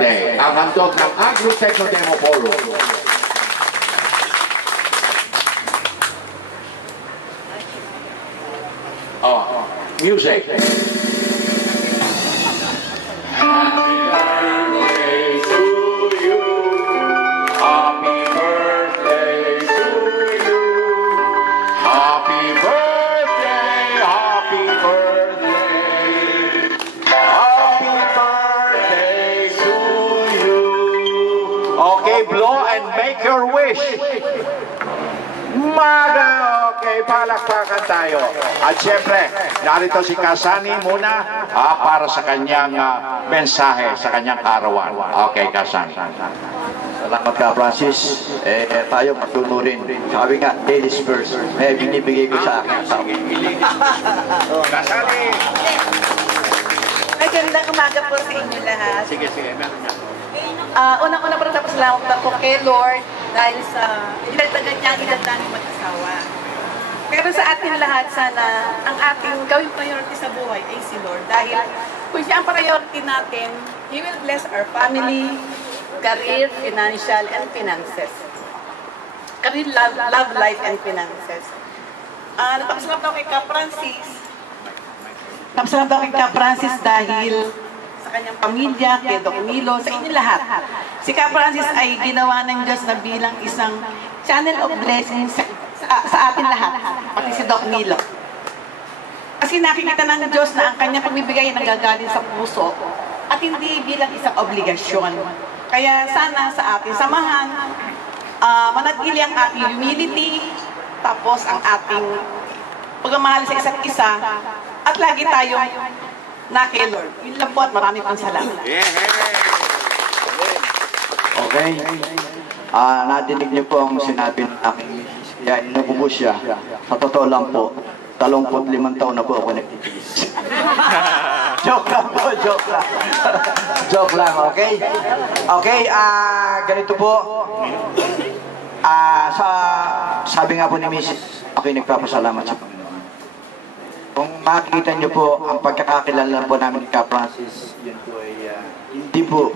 Ang handog ng Agro-Techno Demo Forum. Music. Blow and make your wish. Okay, palakpakan tayo. At syempre, narito si Kasani muna para sa kanyang mensahe, sa kanyang karawan. Okay, Kasani. Salamat ka, Francis. Tayo matunurin. Sabi nga, ladies first. Binibigay ko sa akin. Kasani. Magandang umaga po sa inyo lahat. Sige, meron na. Unang-una po tapos salamat po kay Lord dahil sa dinagdagan niya ang edad namin mag-asawa. Pero sa atin lahat, sana ang ating gawing priority sa buhay ay si Lord. Dahil kung siya ang priority natin, He will bless our family, career, financial, and finances. Career, love life, and finances. Napasalamat ako kay Ka Francis. Napasalamat ako kay Ka Francis dahil sa kanyang pamilya, kay Doc Milo, sa inyo lahat. Si Ka Francis ay ginawa ng Diyos na bilang isang channel of blessing sa atin lahat, pati si Doc Milo. Kasi nakikita ng Diyos na ang kanyang pagbibigay ay nanggagaling sa puso at hindi bilang isang obligasyon. Kaya sana sa ating samahan, manatili ang ating humility, tapos ang ating pagmamahal sa isa't isa, at lagi tayong na kay Lord. Yun lang po at marami pang salamat. Okay. Nadinig niyo po ang sinabi ng aking misis. Kaya inububos siya. Sa totoo lang po, 35 taon na po ako nagtitiis. Joke lang po, joke lang. Joke lang, okay? Okay, ganito po. Sabi nga po ni Mrs. ako'y nagpapasalamat sa Panginoon. Kung makikita niyo po ang pagkakakilala po namin ni Ka Francis, yun po ay hindi po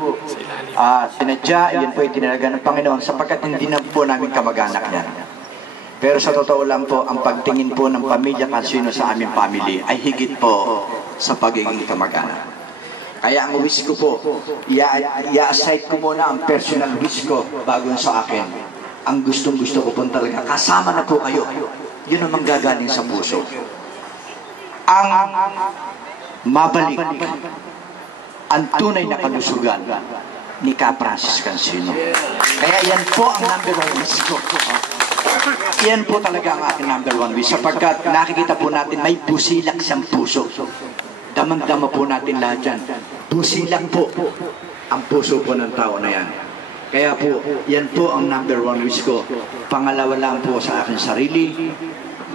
sinadya, yun po ay tinalaga ng Panginoon sapagkat hindi na po namin kamag-anak yan. Pero sa totoo lang po, ang pagtingin po ng pamilya Cansino sa aming family ay higit po sa pagiging kamag-anak. Kaya ang wish ko po, i-aside ko muna ang personal wish ko bago sa akin. Ang gustong-gusto ko po talaga, kasama na po kayo. Yun ang manggagaling sa puso. Ang mabalik ang tunay na kalusugan ni Ka Francis Cansino. Kaya yan po ang number one wish ko. Yan po talaga ang aking number one wish sapagkat nakikita po natin may busilak siyang puso. Damang-dama po natin lahat yan. Busilak po ang puso po ng tao na yan. Kaya po, yan po ang number one wish ko. Pangalawa lang po sa aking sarili,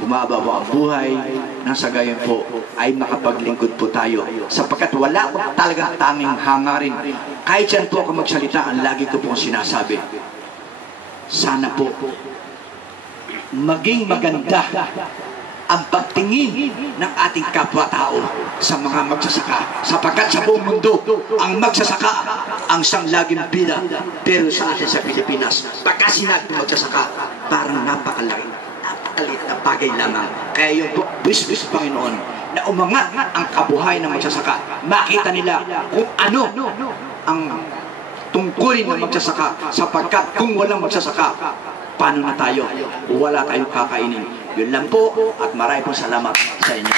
bumaba po ang buhay, nang sa gayon po ay makapaglingkod po tayo. Sapagkat wala po talagang tanging hangarin. Kahit yan po ako magsalita, ang lagi ko po sinasabi. Sana po maging maganda ang pagtingin ng ating kapwa-tao sa mga magsasaka. Sapagkat sa buong mundo, ang magsasaka ang sanglaging bida. Pero sa atin sa Pilipinas, pagka sinabi magsasaka, parang napakaliit na bagay lamang. Kaya yung wish Panginoon na umangat ang kabuhayan ng magsasaka. Makita nila kung ano ang tungkulin ng magsasaka. Sapagkat kung walang magsasaka, paano na tayo? Wala tayong kakainin. Yun lang po at maraming salamat sa inyo.